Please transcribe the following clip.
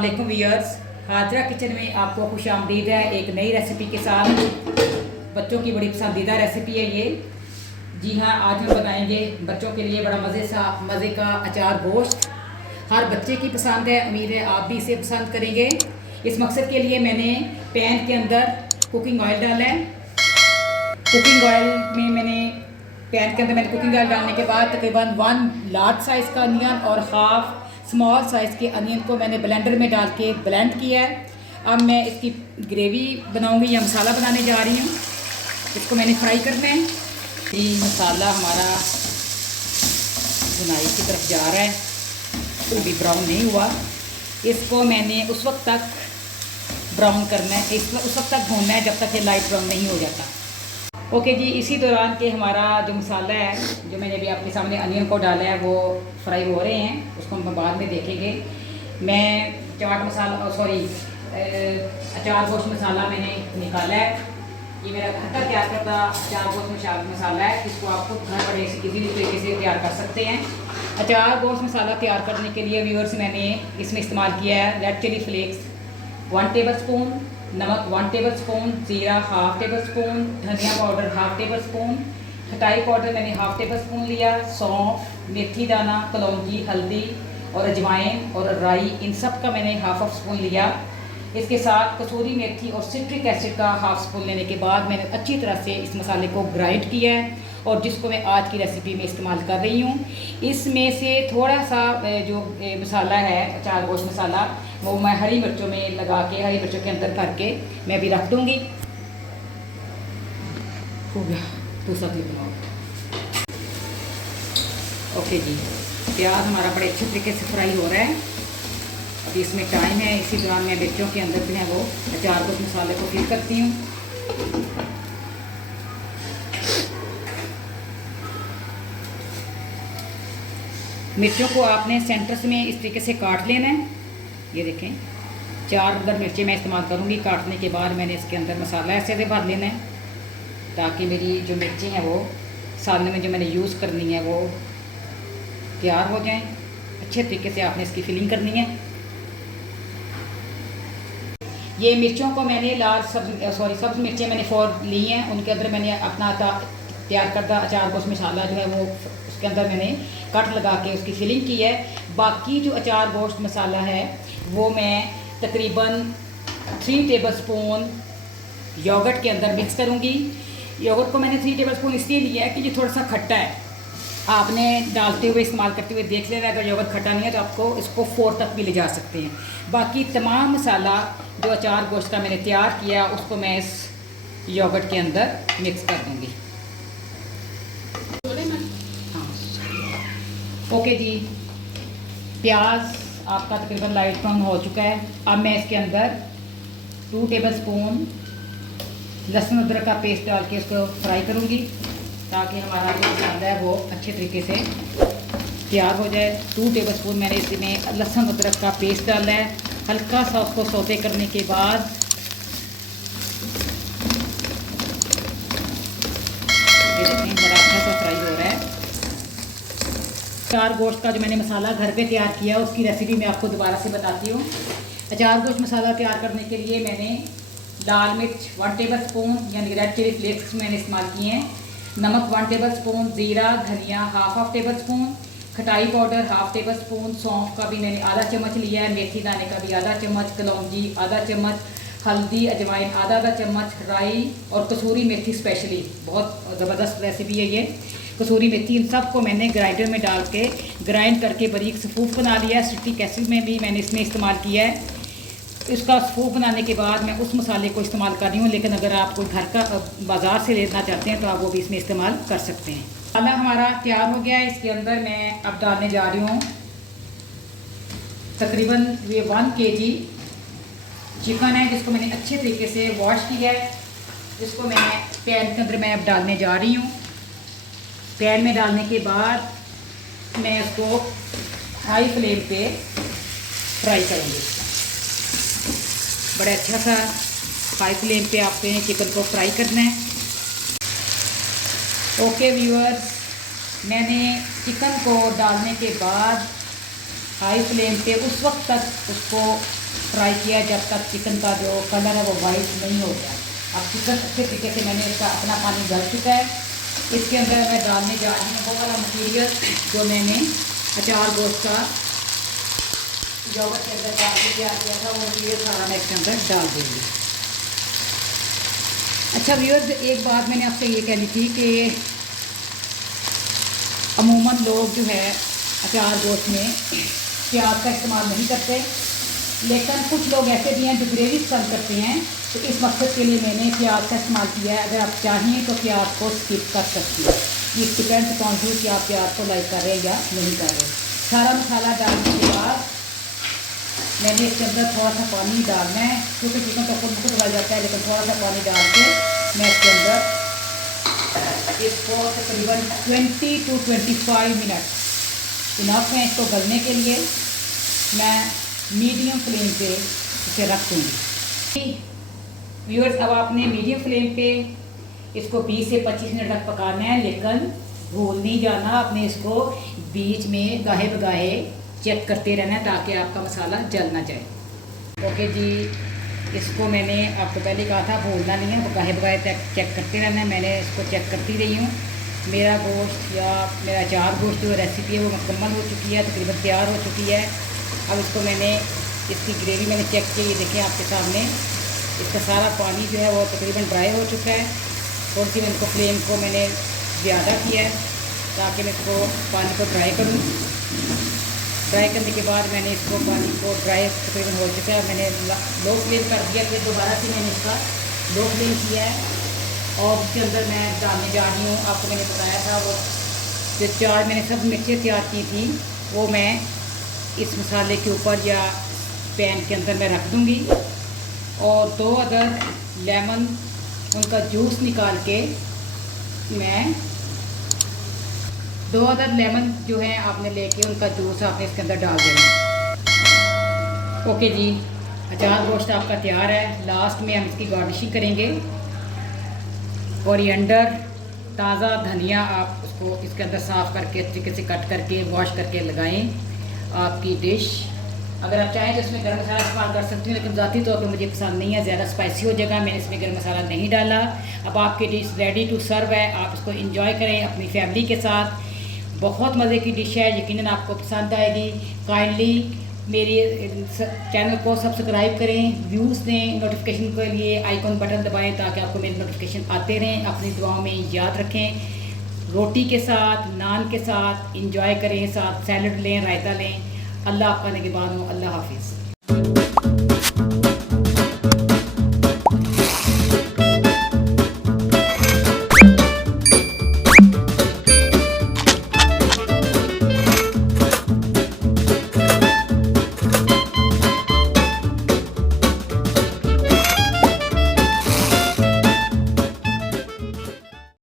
अस्सलाम viewers, Hazra kitchen में आपको खुश आमदीद है। एक नई रेसिपी के साथ, बच्चों की बड़ी पसंदीदा रेसिपी है ये। जी हाँ, आज हम बनाएंगे बच्चों के लिए बड़ा मज़े का अचार गोश्त। हर बच्चे की पसंद है, उम्मीद है आप भी इसे पसंद करेंगे। इस मकसद के लिए मैंने पैन के अंदर कुकिंग ऑयल डाला है। कुकिंग ऑयल में पैन के अंदर मैंने कुकिंग ऑयल डालने के बाद तकरीबन 1 लार्ज साइज़ का अनियन और हाफ स्मॉल साइज़ के अनियन को मैंने ब्लेंडर में डाल के ब्लेंड किया है। अब मैं इसकी ग्रेवी बनाऊंगी या मसाला बनाने जा रही हूँ। इसको मैंने फ्राई करना है। ये मसाला हमारा बुनाई की तरफ जा रहा है, तो भी ब्राउन नहीं हुआ। इसको मैंने उस वक्त तक ब्राउन करना है, उस वक्त तक भूनना है जब तक ये लाइट ब्राउन नहीं हो जाता। ओके जी, इसी दौरान के हमारा जो मसाला है, जो मैंने अभी आपके सामने अनियन को डाला है, वो फ्राई हो रहे हैं। उसको हम बाद में देखेंगे। मैं चाट मसाला अचार गोश्त मसाला मैंने निकाला है। ये मेरा घर का तैयार करता अचार गोश्त मसाला है। इसको आप घर बड़े इजीली तरीके से तैयार कर सकते हैं। अचार गोश्त मसाला तैयार करने के लिए व्यूअर्स मैंने इसमें इस्तेमाल किया है red chilli flakes 1 tablespoon, नमक 1 टेबल स्पून, ज़ीरा 1/2 टेबल स्पून, धनिया पाउडर 1/2 टेबल स्पून, खटाई पाउडर मैंने 1/2 टेबल स्पून लिया, सौंफ, मेथी दाना, कलौंजी, हल्दी और अजवाइन और राई, इन सब का मैंने 1/2 स्पून लिया। इसके साथ कसूरी मेथी और सिट्रिक एसिड का 1/2 स्पून लेने के बाद मैंने अच्छी तरह से इस मसाले को ग्राइंड किया है और जिसको मैं आज की रेसिपी में इस्तेमाल कर रही हूँ। इसमें से थोड़ा सा जो मसाला है अचार गोश्त मसाला, वो मैं हरी मिर्चों में लगा के, हरी मिर्चों के अंदर भर के मैं अभी रख दूँगी। हो गया दूसरा भी बनाओ। ओके जी, प्याज हमारा बड़े अच्छे तरीके से फ्राई हो रहा है। अभी इसमें टाइम है। इसी दौरान मैं मिर्चों के अंदर जो है वो अचार गोश्त मसाले को फिल करती हूँ। मिर्चों को आपने सेंटर से में इस तरीके से काट लेना है। ये देखें, 4 अदर मिर्चें मैं इस्तेमाल करूँगी। काटने के बाद मैंने इसके अंदर मसाला ऐसे से भर लेना है ताकि मेरी जो मिर्चें हैं वो सालने में जो मैंने यूज़ करनी है वो तैयार हो जाएं। अच्छे तरीके से आपने इसकी फिलिंग करनी है। ये मिर्चों को मैंने सब्ज़ मिर्चें मैंने 4 ली हैं। उनके अंदर मैंने अपना तैयार करदा अचार गोश्त मसाला जो है वो उसके अंदर मैंने कट लगा के उसकी फिलिंग की है। बाकी जो अचार गोश्त मसाला है वो मैं तकरीबन 3 टेबल स्पून योगर्ट के अंदर मिक्स करूँगी। योगर्ट को मैंने 3 टेबल स्पून इसलिए लिया है कि ये थोड़ा सा खट्टा है। आपने डालते हुए इस्तेमाल करते हुए देख लेना, अगर योगर्ट खट्टा नहीं है तो आपको इसको 4 तक भी ले जा सकते हैं। बाकी तमाम मसाला जो अचार गोश्त का मैंने तैयार किया उसको मैं इस योगर्ट के अंदर मिक्स कर दूँगी। ओके जी, प्याज आपका तकरीबन लाइट ब्राउन हो चुका है। अब मैं इसके अंदर 2 टेबल स्पून लहसुन अदरक का पेस्ट डाल के इसको फ्राई करूँगी ताकि हमारा जो मसाला है वो अच्छे तरीके से तैयार हो जाए। 2 टेबल स्पून मैंने इसमें लहसुन अदरक का पेस्ट डाला है। हल्का सा उसको सौते करने के बाद ये देखें बड़ा अच्छा सा फ्राई हो रहा है। अचार गोश्त का जो मैंने मसाला घर पे तैयार किया उसकी रेसिपी मैं आपको दोबारा से बताती हूँ। अचार गोश्त मसाला तैयार करने के लिए मैंने लाल मिर्च 1 टेबल स्पून यानी रेड चिली फ्लेक्स मैंने इस्तेमाल किए हैं, नमक 1 टेबल स्पून, ज़ीरा धनिया 1/2 टेबल स्पून, खटाई पाउडर 1/2 टेबल स्पून, सौंफ का भी मैंने आधा चम्मच लिया है, मेथी दाने का भी आधा चम्मच, कलौंजी आधा चम्मच, हल्दी अजवाइन आधा चम्मच, राई और कसूरी मेथी स्पेशली बहुत ज़बरदस्त रेसिपी है ये कसूरी मेथी। इन सब को मैंने ग्राइंडर में डाल के ग्राइंड करके बारीक सफ़ूफ बना लिया है। सिट्रिक एसिड में भी मैंने इसमें इस्तेमाल किया है। इसका सफ़ूफ बनाने के बाद मैं उस मसाले को इस्तेमाल कर रही हूँ, लेकिन अगर आप कोई घर का बाज़ार से लेना चाहते हैं तो आप वो भी इसमें इस्तेमाल कर सकते हैं। मसाला हमारा तैयार हो गया है। इसके अंदर मैं अब डालने जा रही हूँ तकरीबन ये 1 kg चिकन है जिसको मैंने अच्छे तरीके से वॉश किया है। इसको मैं पैन के अंदर मैं अब डालने जा रही हूँ। पैन में डालने के बाद मैं इसको हाई फ्लेम पे फ्राई करूँगी। बड़ा अच्छा सा हाई फ्लेम पे आपने चिकन को फ्राई करना है। ओके व्यूअर्स, मैंने चिकन को डालने के बाद हाई फ्लेम पे उस वक्त तक उसको फ्राई किया जब तक चिकन का जो कलर है वो वाइट नहीं हो गया। अब चिकन अच्छे तरीके से मैंने इसका अपना पानी गल चुका है। इसके अंदर मैं डालने जा रही हूँ वो वाला मटीरियल जो मैंने अचार गोश्त का योगर्ट के अंदर डाल के तैयार किया था, वो मटीरियल सारा मैं इसके अंदर डाल दूँगी। अच्छा व्यूअर्स, एक बात मैंने आपसे ये कहनी थी कि अमूमन लोग जो है अचार गोश्त में प्याज का इस्तेमाल नहीं करते, लेकिन कुछ लोग ऐसे भी हैं जो ग्रेवी पसंद करते हैं, तो इस मकसद के लिए मैंने प्याज का इस्तेमाल किया है। अगर आप चाहें तो प्याज को स्किप कर सकती है, ये डिपेंड्स अपॉन यू कि आप प्याज को लाइक कर रहे हैं या नहीं कर रहे। सारा मसाला डालने के बाद मैंने इसके अंदर थोड़ा सा पानी डालना है, क्योंकि चिकन तो खुद खुद उबाल जाता है, लेकिन थोड़ा सा पानी डाल के मैं इसके अंदर इसको तकरीबन 20 to 25 मिनट इनफ है इसको गलने के लिए। मैं मीडियम फ्लेम पे इसे रख दूँगी। व्यूअर्स, अब आपने मीडियम फ्लेम पे इसको 20 से 25 मिनट तक पकाना है, लेकिन भूल नहीं जाना, आपने इसको बीच में गाहे बगाहे चेक करते रहना है ताकि आपका मसाला जल ना जाए। ओके जी, इसको मैंने आपको पहले कहा था भूलना नहीं है, गाहे बगाहे चेक करते रहना है। मैंने इसको चेक करती रही हूँ। मेरा गोश्त या मेरा अचार गोश्त जो रेसिपी है वो मुकम्मल हो चुकी है, तकरीबन तैयार हो चुकी है। अब इसको मैंने इसकी ग्रेवी मैंने चेक की, ये देखें आपके सामने इसका सारा पानी जो है वो तकरीबन ड्राई हो चुका है। थोड़ी सी इनको फ्लेम को मैंने ज़्यादा किया है ताकि मैं इसको पानी को ड्राई करूँ। ड्राई करने के बाद मैंने इसको पानी को ड्राई तकरीबन हो चुका है, मैंने लो फ्लेम कर दिया, फिर दोबारा से मैंने इसका लो फ्लेम किया है और उसके अंदर मैं डालने जा रही हूँ। आपको मैंने बताया था वो जो 4 मैंने सब मिर्चें तैयार की थी वो मैं इस मसाले के ऊपर या पैन के अंदर मैं रख दूँगी, और 2 अदर लेमन उनका जूस निकाल के मैं 2 अदर लेमन जो है आपने लेके उनका जूस आपने इसके अंदर डाल देना। ओके जी, अचार गोश्त आपका तैयार है। लास्ट में हम इसकी गार्निशिंग करेंगे। कोरिएंडर, ताज़ा धनिया आप उसको इसके अंदर साफ़ करके अच्छे तरीके से कट करके वॉश करके लगाएं। आपकी डिश, अगर आप चाहें तो इसमें गर्म मसाला इस्तेमाल कर सकती हूँ, लेकिन ज़ाती तौर पर मुझे पसंद नहीं है, ज़्यादा स्पाइसी हो जाएगा, मैंने इसमें गर्म मसाला नहीं डाला। अब आपकी डिश रेडी टू सर्व है, आप इसको एंजॉय करें अपनी फैमिली के साथ। बहुत मज़े की डिश है, यकीनन आपको पसंद आएगी। काइंडली मेरी चैनल को सब्सक्राइब करें, व्यूज़ दें, नोटिफिकेशन के लिए आइकॉन बटन दबाएं ताकि आपको मेरे नोटिफिकेशन आते रहें। अपनी दुआओं में याद रखें। रोटी के साथ, नान के साथ एंजॉय करें, साथ सैलड लें, रायता लें। अल्लाह आपका निगहबान हो। अल्लाह हाफिज़।